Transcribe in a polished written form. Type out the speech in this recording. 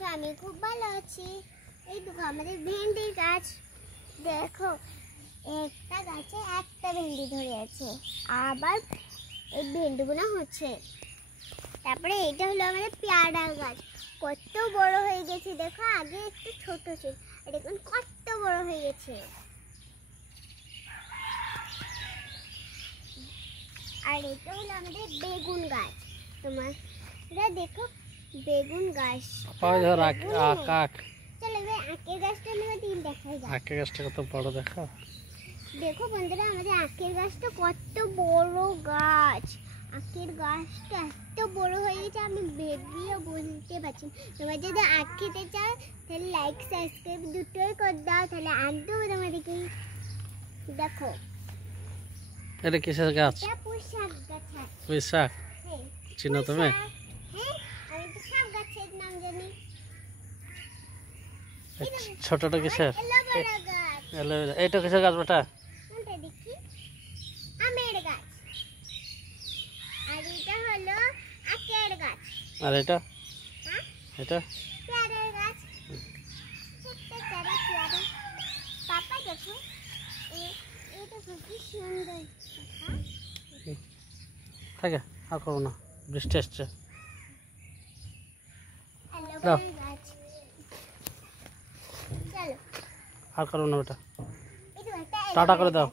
আছো? আমি খুব ভালো আছি। এই দেখো আমাদের ভেন্ডির গাছ, দেখো একটা গাছে একটা ভেন্ডি ধরে আছে, আবার এই ভেন্ডিগুলো হচ্ছে। তারপরে এটা হলো আমাদের পেয়ারা গাছ, কত বড় হয়ে গেছে দেখো, আগে একটু ছোট ছিল আর এখন কত বড় হয়ে গেছে। আর এটা হলো আমাদের বেগুন গাছ, তোমরা দেখো বেগুন গাছ। চলো এবার আখের গাছটা নেবে দেখাই যায়। আখের গাছটা কত বড় দেখো। দেখো বন্ধুরা আমাদের আখের গাছটা কত বড় গাছ, আখের গাছটা এত বড় হয়ে গেছে আমি ভেবেও বলতে পারছি না। তোমরা যদি আখ খেতে চাও তাহলে লাইক সাবস্ক্রাইব দুটোই করে দাও, তাহলে আনতেও তোমাদেরকে। দেখো এটা কিসের গাছ? এটা পুঁই শাক গাছ। পুঁই শাক হ্যাঁ, চিনো তুমি? হ্যাঁ আমি তো শাক গাছের নাম জানি। ছোটটা কিসের? এলোভেরা গাছ। এইটা কিসের গাছ বেটা? কোনটা দেখি? আমের গাছ। আর এটা হলো আখের গাছ। আর এটা? হ্যাঁ, এটা পেয়ারার গাছ। ছোট্ট চারা পেয়ারা। পাপা দেখো এটা কি সুন্দর। থাকে আর করবো না, বৃষ্টি আসছে। এলোভেরা গাছ। চলো আর করবো না বেটা, এটা একটা টাটা করে দাও।